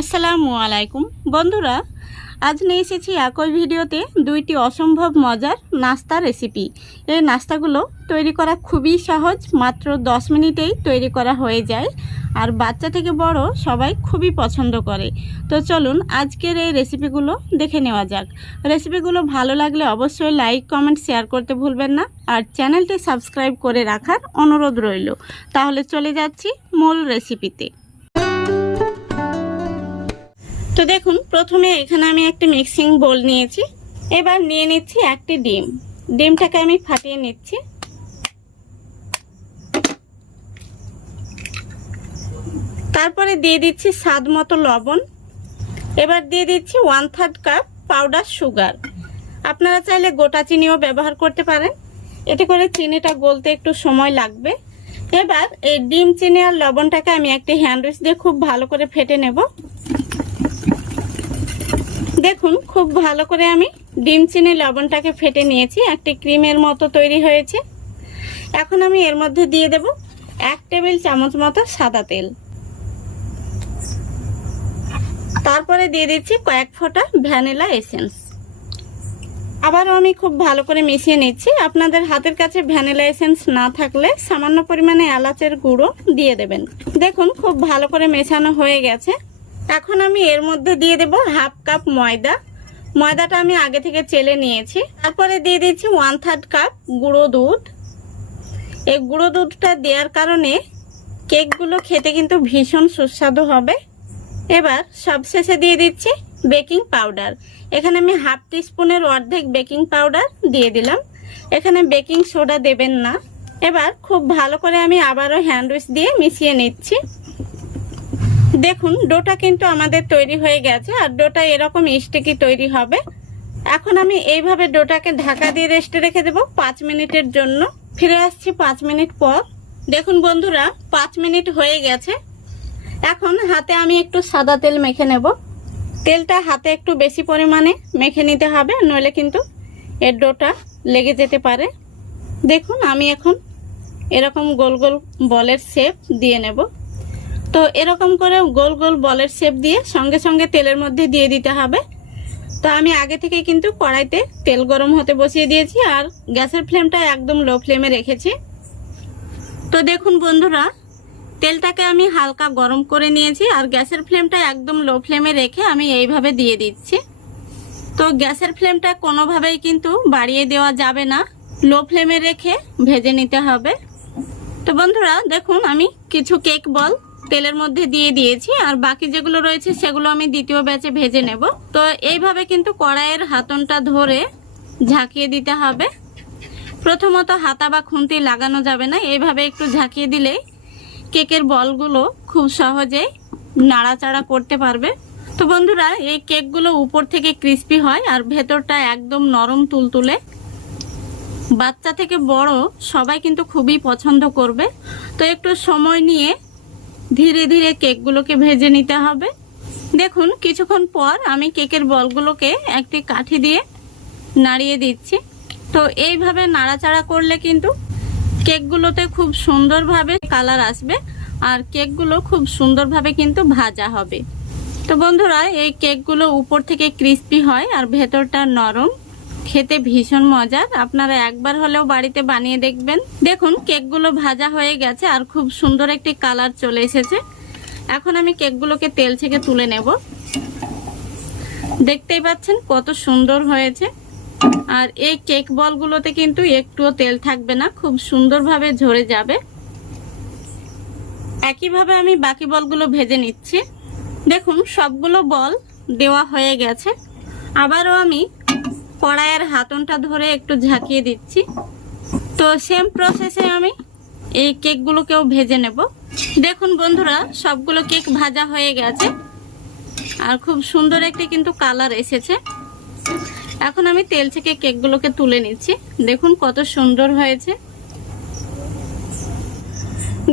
আসসালামু আলাইকুম বন্ধুরা, আজ নিয়ে এসেছি একই ভিডিওতে দুইটি অসম্ভব মজার নাস্তা রেসিপি। এই নাস্তাগুলো তৈরি করা খুবই সহজ, মাত্র 10 মিনিটেই তৈরি করা হয়ে যায় আর বাচ্চা থেকে বড় সবাই খুবই পছন্দ করে। তো চলুন আজকের এই রেসিপিগুলো দেখে নেওয়া যাক। রেসিপিগুলো ভালো লাগলে অবশ্যই লাইক কমেন্ট শেয়ার করতে ভুলবেন না আর চ্যানেলটি সাবস্ক্রাইব করে রাখার অনুরোধ রইল। তাহলে চলে যাচ্ছি মূল রেসিপিতে। তো দেখুন, প্রথমে এখানে আমি একটি মিক্সিং বোল নিয়েছি। এবার নিয়ে নিচ্ছি একটি ডিম। ডিমটাকে আমি ফাটিয়ে নিচ্ছি। তারপরে দিয়ে দিচ্ছি স্বাদ মতো লবণ। এবার দিয়ে দিচ্ছি 1/3 কাপ পাউডার সুগার। আপনারা চাইলে গোটা চিনিও ব্যবহার করতে পারেন, এতে করে চিনিটা গলতে একটু সময় লাগবে। এবার এই ডিম, চিনি আর লবণটাকে আমি একটি হ্যান্ড উইচ দিয়ে খুব ভালো করে ফেটে নেব। দেখুন, খুব ভালো করে আমি ডিম, চিনি, লবণটাকে ফেটে নিয়েছি। একটি ক্রিমের মতো তৈরি হয়েছে। এখন আমি এর মধ্যে দিয়ে দেব 1 টেবিল চামচ মতো সাদা তেল। তারপরে দিয়ে দিচ্ছি কয়েক ফোঁটা ভ্যানিলা এসেন্স। আবারও আমি খুব ভালো করে মিশিয়ে নিচ্ছি। আপনাদের হাতের কাছে ভ্যানিলা এসেন্স না থাকলে সামান্য পরিমাণে এলাচের গুঁড়ো দিয়ে দেবেন। দেখুন, খুব ভালো করে মেশানো হয়ে গেছে। এখন আমি এর মধ্যে দিয়ে দেব 1/2 কাপ ময়দা। ময়দাটা আমি আগে থেকে চেলে নিয়েছি। তারপরে দিয়ে দিচ্ছি 1/3 কাপ গুঁড়ো দুধ। এই গুঁড়ো দুধটা দেওয়ার কারণে কেকগুলো খেতে কিন্তু ভীষণ সুস্বাদু হবে। এবার সবশেষে দিয়ে দিচ্ছি বেকিং পাউডার। এখানে আমি 1/2 টিস্পুনের অর্ধেক বেকিং পাউডার দিয়ে দিলাম। এখানে বেকিং সোডা দেবেন না। এবার খুব ভালো করে আমি আবারও হ্যান্ড উইচ দিয়ে মিশিয়ে নিচ্ছি। দেখুন, ডোটা কিন্তু আমাদের তৈরি হয়ে গেছে আর ডোটা এরকম স্টিকি তৈরি হবে। এখন আমি এইভাবে ডোটাকে ঢাকা দিয়ে রেস্টে রেখে দেব 5 মিনিটের জন্য। ফিরে আসছি 5 মিনিট পর। দেখুন বন্ধুরা, 5 মিনিট হয়ে গেছে। এখন হাতে আমি একটু সাদা তেল মেখে নেব। তেলটা হাতে একটু বেশি পরিমাণে মেখে নিতে হবে, নইলে কিন্তু এর ডোটা লেগে যেতে পারে। দেখুন, আমি এখন এরকম গোল গোল বলের শেপ দিয়ে নেব। তো এরকম করে গোল গোল বলের শেপ দিয়ে সঙ্গে সঙ্গে তেলের মধ্যে দিয়ে দিতে হবে। তো আমি আগে থেকে কিন্তু কড়াইতে তেল গরম হতে বসিয়ে দিয়েছি আর গ্যাসের ফ্লেমটা একদম লো ফ্লেমে রেখেছি। তো দেখুন বন্ধুরা, তেলটাকে আমি হালকা গরম করে নিয়েছি আর গ্যাসের ফ্লেমটা একদম লো ফ্লেমে রেখে আমি এইভাবে দিয়ে দিচ্ছি। তো গ্যাসের ফ্লেমটা কোনোভাবেই কিন্তু বাড়িয়ে দেওয়া যাবে না, লো ফ্লেমে রেখে ভেজে নিতে হবে। তো বন্ধুরা দেখুন, আমি কিছু কেক বল তেলের মধ্যে দিয়ে দিয়েছি আর বাকি যেগুলো রয়েছে সেগুলো আমি দ্বিতীয় ব্যাচে ভেজে নেব। তো এইভাবে কিন্তু কড়াইয়ের হাতনটা ধরে ঝাঁকিয়ে দিতে হবে। প্রথমত হাতা বা খুন্তি লাগানো যাবে না, এইভাবে একটু ঝাঁকিয়ে দিলেই কেকের বলগুলো খুব সহজেই নাড়াচাড়া করতে পারবে। তো বন্ধুরা, এই কেকগুলো উপর থেকে ক্রিস্পি হয় আর ভেতরটা একদম নরম তুলতুলে। বাচ্চা থেকে বড় সবাই কিন্তু খুবই পছন্দ করবে। তো একটু সময় নিয়ে ধীরে ধীরে কেকগুলোকে ভেজে নিতে হবে। দেখুন, কিছুক্ষণ পর আমি কেকের বলগুলোকে একটি কাঠি দিয়ে নাড়িয়ে দিচ্ছি। তো এইভাবে নাড়াচাড়া করলে কিন্তু কেকগুলোতে খুব সুন্দরভাবে কালার আসবে আর কেকগুলো খুব সুন্দরভাবে কিন্তু ভাজা হবে। তো বন্ধুরা, এই কেকগুলো উপর থেকে ক্রিস্পি হয় আর ভেতরটা নরম, খেতে ভীষণ মজার। আপনারা একবার হলেও বাড়িতে বানিয়ে দেখবেন। দেখুন, কেকগুলো ভাজা হয়ে গেছে আর খুব সুন্দর একটি কালার চলে এসেছে। এখন আমি কেকগুলোকে তেল থেকে তুলে নেব। দেখতেই পাচ্ছেন কত সুন্দর হয়েছে। আর এই কেক বলগুলোতে কিন্তু একটুও তেল থাকবে না, খুব সুন্দরভাবে ঝরে যাবে। একইভাবে আমি বাকি বলগুলো ভেজে নিচ্ছি। দেখুন, সবগুলো বল দেওয়া হয়ে গেছে। আবারও আমি কড়াইয়ের হাতনটা ধরে একটু ঝাঁকিয়ে দিচ্ছি। তো সেম প্রসেসে আমি এই কেকগুলোকেও ভেজে নেব। দেখুন বন্ধুরা, সবগুলো কেক ভাজা হয়ে গেছে আর খুব সুন্দর একটি কিন্তু কালার এসেছে। এখন আমি তেল থেকে কেকগুলোকে তুলে নিচ্ছি। দেখুন কত সুন্দর হয়েছে।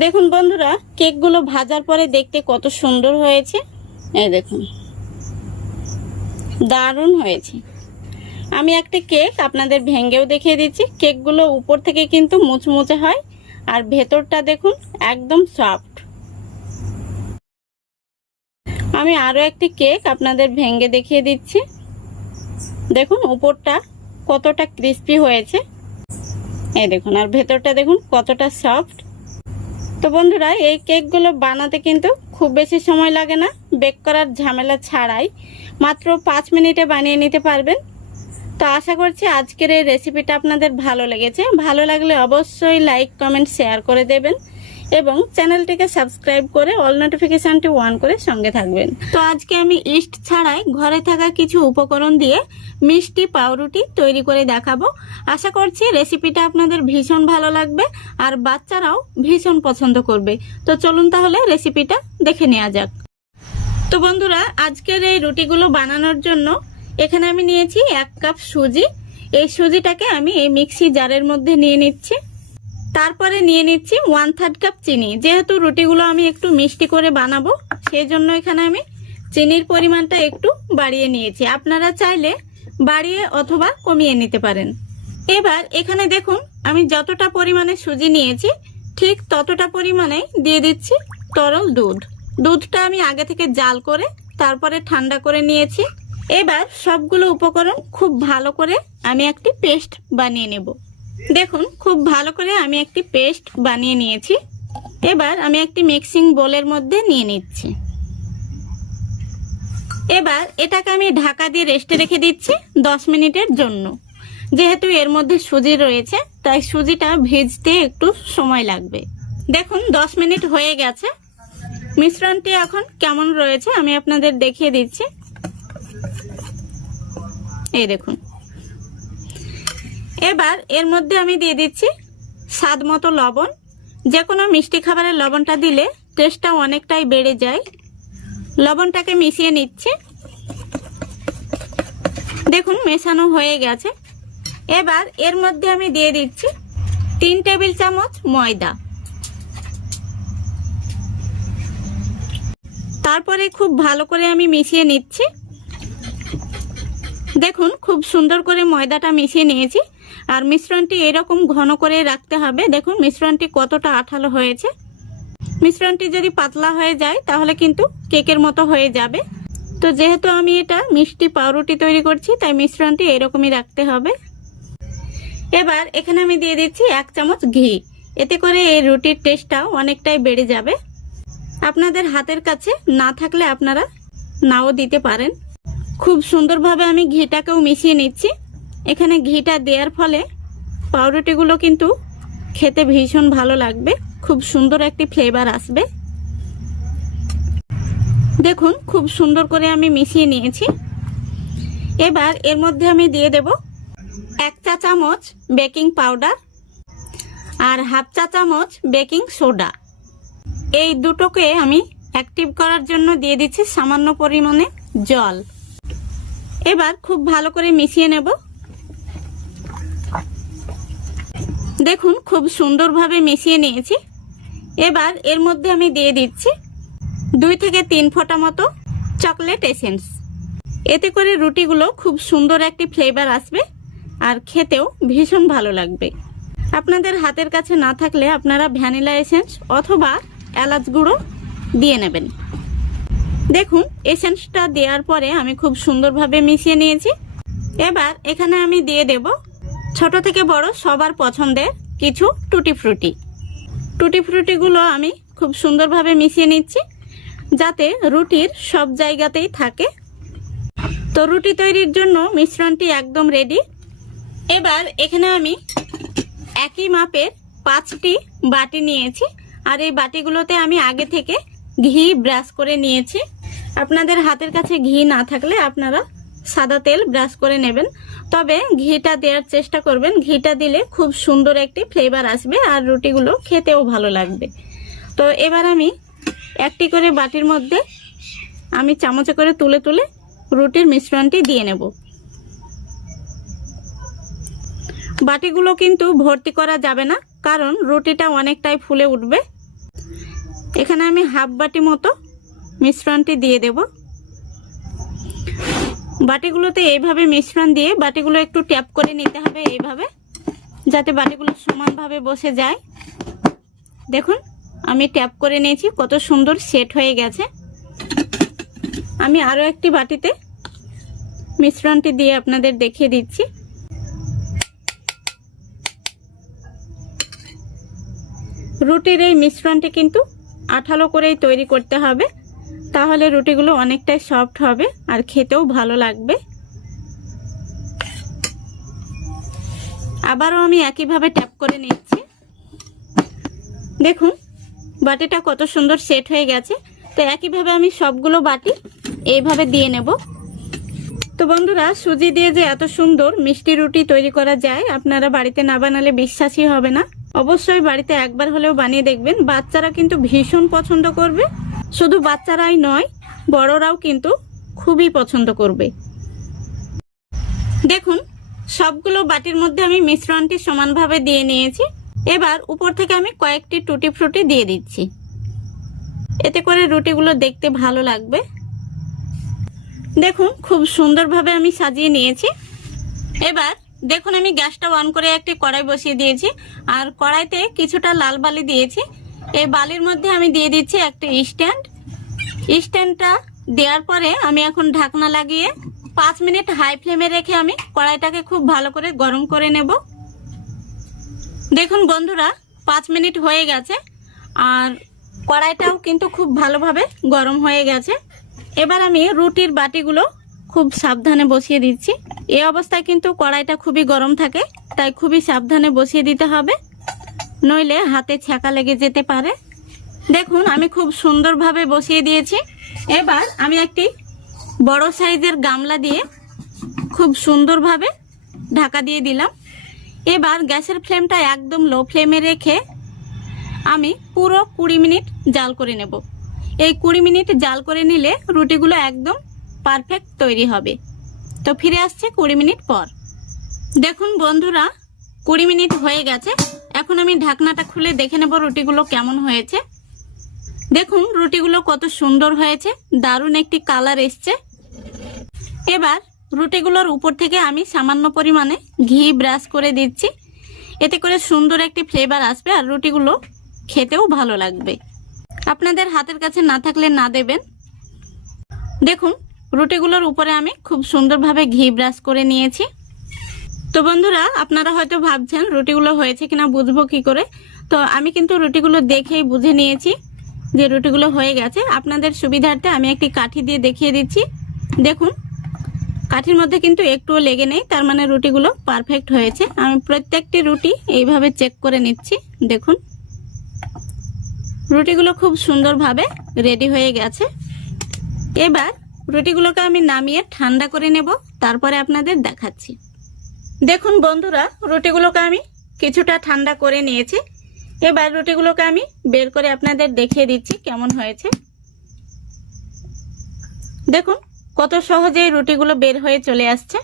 দেখুন বন্ধুরা, কেকগুলো ভাজার পরে দেখতে কত সুন্দর হয়েছে। এই দেখুন, দারুণ হয়েছে। আমি একটা কেক আপনাদের ভেঙেও দেখিয়ে দিচ্ছি। কেকগুলো উপর থেকে কিন্তু মুচমুচে হয় আর ভেতরটা দেখুন একদম সফট। আমি আরও একটি কেক আপনাদের ভেঙে দেখিয়ে দিচ্ছি। দেখুন উপরটা কতটা ক্রিস্পি হয়েছে, এই দেখুন, আর ভেতরটা দেখুন কতটা সফট। তো বন্ধুরা, এই কেকগুলো বানাতে কিন্তু খুব বেশি সময় লাগে না, বেক করার ঝামেলা ছাড়াই মাত্র 5 মিনিটে বানিয়ে নিতে পারবেন। তো আশা করছি আজকের এই রেসিপিটা আপনাদের ভালো লেগেছে। ভালো লাগলে অবশ্যই লাইক, কমেন্ট, শেয়ার করে দেবেন এবং চ্যানেলটিকে সাবস্ক্রাইব করে অল নোটিফিকেশনটি অন করে সঙ্গে থাকবেন। তো আজকে আমি ইস্ট ছাড়াই ঘরে থাকা কিছু উপকরণ দিয়ে মিষ্টি পাউরুটি তৈরি করে দেখাবো। আশা করছি রেসিপিটা আপনাদের ভীষণ ভালো লাগবে আর বাচ্চারাও ভীষণ পছন্দ করবে। তো চলুন তাহলে রেসিপিটা দেখে নেওয়া যাক। তো বন্ধুরা, আজকের এই রুটিগুলো বানানোর জন্য এখানে আমি নিয়েছি 1 কাপ সুজি। এই সুজিটাকে আমি এই মিক্সি জারের মধ্যে নিয়ে নিচ্ছি। তারপরে নিয়ে নিচ্ছি 1/3 কাপ চিনি। যেহেতু রুটিগুলো আমি একটু মিষ্টি করে বানাবো, সেই জন্য এখানে আমি চিনির পরিমাণটা একটু বাড়িয়ে নিয়েছি। আপনারা চাইলে বাড়িয়ে অথবা কমিয়ে নিতে পারেন। এবার এখানে দেখুন আমি যতটা পরিমাণে সুজি নিয়েছি ঠিক ততটা পরিমাণে দিয়ে দিচ্ছি তরল দুধ। দুধটা আমি আগে থেকে জাল করে তারপরে ঠান্ডা করে নিয়েছি। এবার সবগুলো উপকরণ খুব ভালো করে আমি একটি পেস্ট বানিয়ে নেব। দেখুন খুব ভালো করে আমি একটি পেস্ট বানিয়ে নিয়েছি। এবার আমি একটি মিক্সিং বোলের মধ্যে নিয়ে নিচ্ছি। এবার এটাকে আমি ঢাকা দিয়ে রেস্টে রেখে দিচ্ছি 10 মিনিটের জন্য। যেহেতু এর মধ্যে সুজি রয়েছে তাই সুজিটা ভিজতে একটু সময় লাগবে। দেখুন 10 মিনিট হয়ে গেছে। মিশ্রণটি এখন কেমন রয়েছে আমি আপনাদের দেখিয়ে দিচ্ছি। এই দেখুন। এবার এর মধ্যে আমি দিয়ে দিচ্ছি স্বাদ মতো লবণ। যে কোনো মিষ্টি খাবারের লবণটা দিলে টেস্টটা অনেকটাই বেড়ে যায়। লবণটাকে মিশিয়ে নিচ্ছি। দেখুন মেশানো হয়ে গেছে। এবার এর মধ্যে আমি দিয়ে দিচ্ছি 3 টেবিল চামচ ময়দা। তারপরে খুব ভালো করে আমি মিশিয়ে নিচ্ছি। দেখুন খুব সুন্দর করে ময়দাটা মিশিয়ে নিয়েছি। আর মিশ্রণটি এরকম ঘন করে রাখতে হবে। দেখুন মিশ্রণটি কতটা আঠালো হয়েছে। মিশ্রণটি যদি পাতলা হয়ে যায় তাহলে কিন্তু কেকের মতো হয়ে যাবে। তো যেহেতু আমি এটা মিষ্টি পাউরুটি তৈরি করছি তাই মিশ্রণটি এরকমই রাখতে হবে। এবার এখানে আমি দিয়ে দিচ্ছি 1 চামচ ঘি। এতে করে এই রুটির টেস্টটা অনেকটাই বেড়ে যাবে। আপনাদের হাতের কাছে না থাকলে আপনারা নাও দিতে পারেন। খুব সুন্দরভাবে আমি ঘিটাকেও মিশিয়ে নিচ্ছি। এখানে ঘিটা দেওয়ার ফলে পাউরুটিগুলো কিন্তু খেতে ভীষণ ভালো লাগবে, খুব সুন্দর একটি ফ্লেভার আসবে। দেখুন খুব সুন্দর করে আমি মিশিয়ে নিয়েছি। এবার এর মধ্যে আমি দিয়ে দেব 1 চা চামচ বেকিং পাউডার আর 1/2 চা চামচ বেকিং সোডা। এই দুটোকে আমি অ্যাক্টিভ করার জন্য দিয়ে দিচ্ছি সামান্য পরিমাণে জল। এবার খুব ভালো করে মিশিয়ে নেব। দেখুন খুব সুন্দরভাবে মিশিয়ে নিয়েছি। এবার এর মধ্যে আমি দিয়ে দিচ্ছি 2 থেকে 3 ফোঁটা মতো চকলেট এসেন্স। এতে করে রুটিগুলো খুব সুন্দর একটি ফ্লেভার আসবে আর খেতেও ভীষণ ভালো লাগবে। আপনাদের হাতের কাছে না থাকলে আপনারা ভ্যানিলা এসেন্স অথবা এলাচ গুঁড়ো দিয়ে নেবেন। দেখুন এসেন্সটা দেওয়ার পরে আমি খুব সুন্দরভাবে মিশিয়ে নিয়েছি। এবার এখানে আমি দিয়ে দেব ছোট থেকে বড় সবার পছন্দের কিছু টুটি ফ্রুটি। টুটি ফ্রুটিগুলো আমি খুব সুন্দরভাবে মিশিয়ে নিচ্ছি যাতে রুটির সব জায়গাতেই থাকে। তো রুটি তৈরির জন্য মিশ্রণটি একদম রেডি। এবার এখানে আমি একই মাপের 5টি বাটি নিয়েছি আর এই বাটিগুলোতে আমি আগে থেকে ঘি ব্রাশ করে নিয়েছি। আপনাদের হাতের কাছে ঘি না থাকলে আপনারা সাদা তেল ব্রাশ করে নেবেন। তবে ঘিটা দেওয়ার চেষ্টা করবেন। ঘিটা দিলে খুব সুন্দর একটি ফ্লেভার আসবে আর রুটিগুলো খেতেও ভালো লাগবে। তো এবার আমি একটি করে বাটির মধ্যে আমি চামচে করে তুলে তুলে রুটির মিশ্রণটি দিয়ে নেব। বাটিগুলো কিন্তু ভর্তি করা যাবে না, কারণ রুটিটা অনেকটাই ফুলে উঠবে। এখানে আমি 1/2 বাটি মতো মিশ্রণটি দিয়ে দেব। বাটিগুলোতে এইভাবে মিশ্রণ দিয়ে বাটিগুলো একটু ট্যাপ করে নিতে হবে এইভাবে, যাতে বাটিগুলো সমানভাবে বসে যায়। দেখুন আমি ট্যাপ করে নিয়েছি, কত সুন্দর সেট হয়ে গেছে। আমি আরও একটি বাটিতে মিশ্রণটি দিয়ে আপনাদের দেখিয়ে দিচ্ছি। রুটির এই মিশ্রণটি কিন্তু আঠালো করেই তৈরি করতে হবে, তাহলে রুটিগুলো অনেকটাই সফট হবে আর খেতেও ভালো লাগবে। আবারও আমি একইভাবে ট্যাপ করে নিচ্ছি। দেখুন বাটিটা কত সুন্দর সেট হয়ে গেছে। তো একইভাবে আমি সবগুলো বাটি এইভাবে দিয়ে নেব। তো বন্ধুরা, সুজি দিয়ে যে এত সুন্দর মিষ্টি রুটি তৈরি করা যায়, আপনারা বাড়িতে না বানালে বিশ্বাসই হবে না। অবশ্যই বাড়িতে একবার হলেও বানিয়ে দেখবেন। বাচ্চারা কিন্তু ভীষণ পছন্দ করবে। শুধু বাচ্চারাই নয়, বড়রাও কিন্তু খুবই পছন্দ করবে। দেখুন সবগুলো বাটির মধ্যে আমি মিশ্রণটি সমানভাবে দিয়ে নিয়েছি। এবার উপর থেকে আমি কয়েকটি টুটি ফ্রুটি দিয়ে দিচ্ছি, এতে করে রুটিগুলো দেখতে ভালো লাগবে। দেখুন খুব সুন্দরভাবে আমি সাজিয়ে নিয়েছি। এবার দেখুন আমি গ্যাসটা অন করে একটি কড়াই বসিয়ে দিয়েছি, আর কড়াইতে কিছুটা লাল বালি দিয়েছি। এই বালির মধ্যে আমি দিয়ে দিচ্ছি একটা স্ট্যান্ড। স্ট্যান্ডটা দেওয়ার পরে আমি এখন ঢাকনা লাগিয়ে 5 মিনিট হাই ফ্লেমে রেখে আমি কড়াইটাকে খুব ভালো করে গরম করে নেব। দেখুন বন্ধুরা 5 মিনিট হয়ে গেছে আর কড়াইটাও কিন্তু খুব ভালোভাবে গরম হয়ে গেছে। এবার আমি রুটির বাটিগুলো খুব সাবধানে বসিয়ে দিচ্ছি। এই অবস্থায় কিন্তু কড়াইটা খুবই গরম থাকে, তাই খুবই সাবধানে বসিয়ে দিতে হবে, নইলে হাতে ছ্যাঁকা লেগে যেতে পারে। দেখুন আমি খুব সুন্দরভাবে বসিয়ে দিয়েছি। এবার আমি একটি বড় সাইজের গামলা দিয়ে খুব সুন্দরভাবে ঢাকা দিয়ে দিলাম। এবার গ্যাসের ফ্লেমটা একদম লো ফ্লেমে রেখে আমি পুরো 20 মিনিট জাল করে নেব। এই 20 মিনিট জাল করে নিলে রুটিগুলো একদম পারফেক্ট তৈরি হবে। তো ফিরে আসছে 20 মিনিট পর। দেখুন বন্ধুরা 20 মিনিট হয়ে গেছে। এখন আমি ঢাকনাটা খুলে দেখে নেব রুটিগুলো কেমন হয়েছে। দেখুন রুটিগুলো কত সুন্দর হয়েছে, দারুণ একটি কালার এসছে। এবার রুটিগুলোর উপর থেকে আমি সামান্য পরিমাণে ঘি ব্রাশ করে দিচ্ছি, এতে করে সুন্দর একটি ফ্লেভার আসবে আর রুটিগুলো খেতেও ভালো লাগবে। আপনাদের হাতের কাছে না থাকলে না দেবেন। দেখুন রুটিগুলোর উপরে আমি খুব সুন্দরভাবে ঘি ব্রাশ করে নিয়েছি। তো বন্ধুরা আপনারা হয়তো ভাবছেন রুটিগুলো হয়েছে কিনা বুঝবো কি করে। তো আমি কিন্তু রুটিগুলো দেখেই বুঝে নিয়েছি যে রুটিগুলো হয়ে গেছে। আপনাদের সুবিধার্থে আমি একটি কাঠি দিয়ে দেখিয়ে দিচ্ছি। দেখুন কাঠির মধ্যে কিন্তু একটুও লেগে নেই, তার মানে রুটিগুলো পারফেক্ট হয়েছে। আমি প্রত্যেকটি রুটি এইভাবে চেক করে নিচ্ছি। দেখুন রুটিগুলো খুব সুন্দরভাবে রেডি হয়ে গেছে। এবার রুটিগুলোকে আমি নামিয়ে ঠান্ডা করে নেব, তারপরে আপনাদের দেখাচ্ছি। দেখুন বন্ধুরা রুটিগুলোকে আমি কিছুটা ঠান্ডা করে নিয়েছি। এবার রুটিগুলোকে আমি বের করে আপনাদের দেখিয়ে দিচ্ছি কেমন হয়েছে। দেখুন কত সহজেই রুটিগুলো বের হয়ে চলে আসছে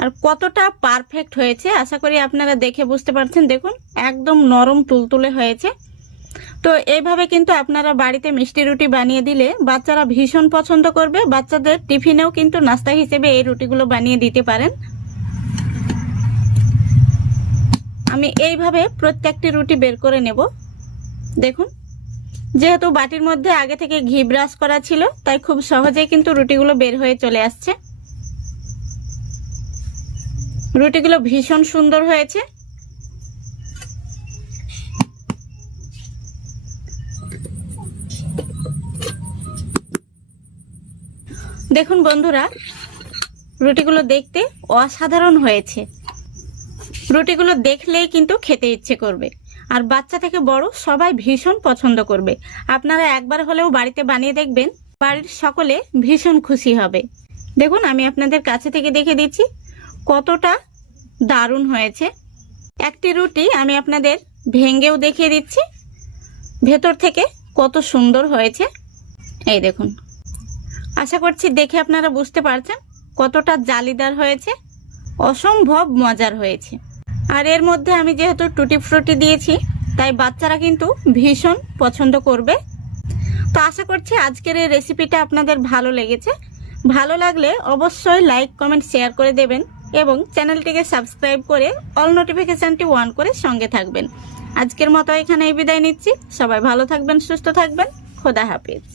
আর কতটা পারফেক্ট হয়েছে আশা করি আপনারা দেখে বুঝতে পারছেন। দেখুন একদম নরম তুলতুলে হয়েছে। তো এইভাবে কিন্তু আপনারা বাড়িতে মিষ্টি রুটি বানিয়ে দিলে বাচ্চারা ভীষণ পছন্দ করবে। বাচ্চাদের টিফিনেও কিন্তু নাস্তা হিসেবে এই রুটিগুলো বানিয়ে দিতে পারেন। আমি এইভাবে প্রত্যেকটি রুটি বের করে নেব। দেখুন যেহেতু বাটির মধ্যে আগে থেকে ঘি ব্রাশ করা ছিল, তাই খুব সহজেই কিন্তু রুটিগুলো বের হয়ে চলে আসছে। রুটিগুলো ভীষণ সুন্দর হয়েছে। দেখুন বন্ধুরা রুটিগুলো দেখতে অসাধারণ হয়েছে। রুটিগুলো দেখলেই কিন্তু খেতে ইচ্ছে করবে আর বাচ্চা থেকে বড় সবাই ভীষণ পছন্দ করবে। আপনারা একবার হলেও বাড়িতে বানিয়ে দেখবেন, বাড়ির সকলে ভীষণ খুশি হবে। দেখুন আমি আপনাদের কাছে থেকে দেখে দিচ্ছি কতটা দারুণ হয়েছে। একটি রুটি আমি আপনাদের ভেঙেও দেখিয়ে দিচ্ছি ভেতর থেকে কত সুন্দর হয়েছে। এই দেখুন, আশা করছি দেখে আপনারা বুঝতে পারছেন কতটা জালিদার হয়েছে, অসম্ভব মজার হয়েছে। আর এর মধ্যে আমি যেহেতু টুটি ফ্রুটি দিয়েছি তাই বাচ্চারা কিন্তু ভীষণ পছন্দ করবে। তো আশা করছি আজকের এই রেসিপিটা আপনাদের ভালো লেগেছে। ভালো লাগলে অবশ্যই লাইক কমেন্ট শেয়ার করে দেবেন এবং চ্যানেলটিকে সাবস্ক্রাইব করে অল নোটিফিকেশনটি অন করে সঙ্গে থাকবেন। আজকের মতো এখানেই বিদায় নিচ্ছি। সবাই ভালো থাকবেন, সুস্থ থাকবেন। খোদা হাফেজ।